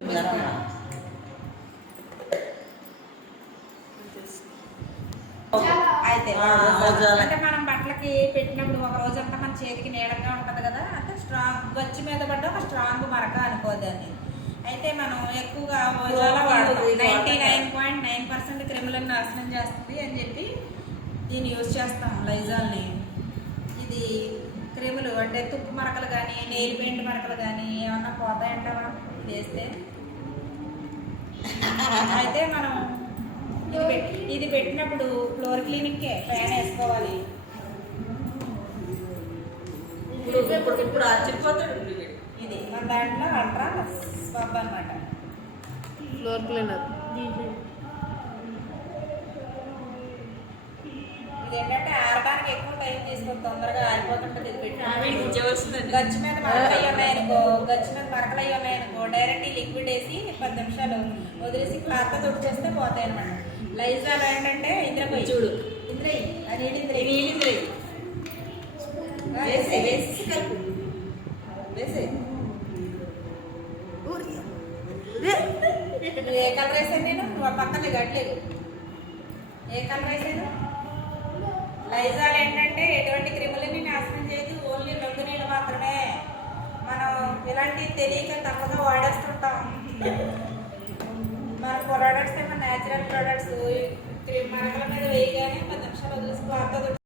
అయితే అంటే మనం బట్టలకి పెట్టినప్పుడు ఒక రోజంతా మన చేతికి నీడంగా ఉంటుంది కదా, అంటే స్ట్రాంగ్ గచ్చి మీద పడ్డ ఒక స్ట్రాంగ్ మరక అనుకోదాన్ని. అయితే మనం ఎక్కువగా ఓజాలా వాడతాం. 99.9% క్రిములను నాశనం చేస్తుంది అని చెప్పి దీన్ని యూజ్ చేస్తాం లైజాల్ని. ఇది క్రిములు అంటే తుప్పు మరకలు కానీ నెయిల్ పెయింట్ మరకలు కానీ ఏమన్నా పోతాయంటావా ఇది వేస్తే? అయితే మనం ఇది పెట్టినప్పుడు ఫ్లోర్ క్లీనింగ్కే ఫ్యాన్ వేసుకోవాలి. ఇప్పుడు ఆశ్చర్యపోతాడు. ఇది మన దాంట్లో అల్ట్రా స్వబ్ అనమాట, ఫ్లోర్ క్లీనర్. ఇది ఏంటంటే ఆరడానికి ఎక్కువ టైం తీసుకొని తొందరగా ఆరిపోతుంటుంది. ఇది పెట్టి గచ్చి మీద మరకలు అయ్యి ఉన్నాయనుకో డైరెక్ట్ ఈ లిక్విడ్ వేసి 10 నిమిషాలు వదిలేసి క్లాత్ తుడిచేస్తే పోతాయి అనమాట. లైజాల్ ఏంటంటే ఇంద్రపోయి చూడు, ఇంద్రయ్యి అది ఇంద్రయ్యి ఏ కలర్ వేసాను నేను? నువ్వు పక్కన గట్లేదు. ఏ కలర్ వేసాను? లైజాల్ ఏంటంటే ఎటువంటి క్రిములని నాశనం చేయదు, ఓన్లీ రంగు నీళ్ళు మాత్రమే. మనం ఇలాంటి తెలియక తప్పగా వాడేస్తుంటాం. మన ప్రోడక్ట్స్ ఏమో న్యాచురల్ ప్రోడక్ట్స్ మరకల మీద వేయగానే 10 నిమిషాలు వదిలేసి క్లాత్